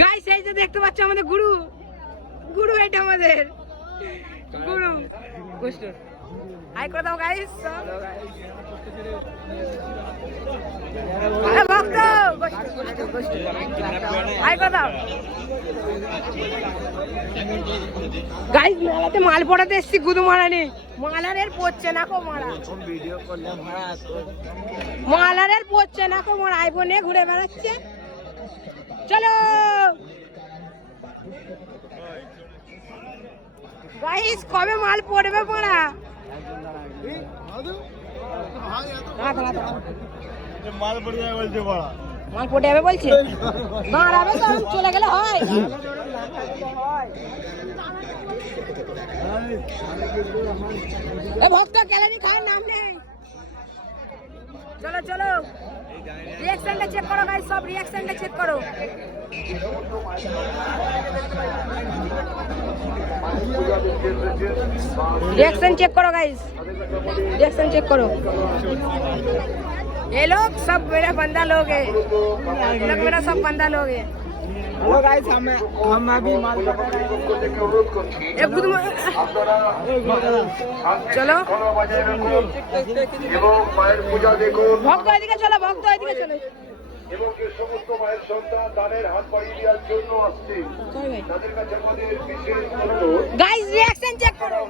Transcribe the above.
Guys এই যে দেখতে পাচ্ছ আমাদের গুরু গুরু, এটা আমাদের গুরু গোস্টর। হাই করে দাও গাইস। আরে ভক্ত হাই করে দাও গাইস। মেলাতে মাল পড়াতে এসছি, গুদু মারানি মালারের পড়ছে না কো মারা, মালারের পড়ছে না কো মারা, আইফোনে ঘুরে বেড়াচ্ছে। চলো গাইস, কবে মাল পড়বে পড়া? মাল পড়ে যাবে বলছে পড়া, মাল পড়ে যাবে বলছে। দাঁড়াবে তো, চলে গেলে হয়। এ ভক্ত ক্যালারি খাওয়ার নাম নেই। চলো চলো, রিঅ্যাকশনটা চেক করো গাইস, সব রিঅ্যাকশনটা চেক করো। रिएक्शन चेक करो गाइस, रिएक्शन चेक करो। ये लोग सब मेरा बंदा लोग है, ये लोग मेरा सब बंदा लोग है। हेलो गाइस, हम अभी माल चलो भक्त एदिके चलो, भक्त एदिके चलो। এবং যে সমস্ত মায়ের সন্তান দানের হাত বাড়িয়ে দেওয়ার জন্য আসছে তাদের কাছে আমাদের বিশেষ অনুরোধ, গাইস রিঅ্যাকশন চেক করো।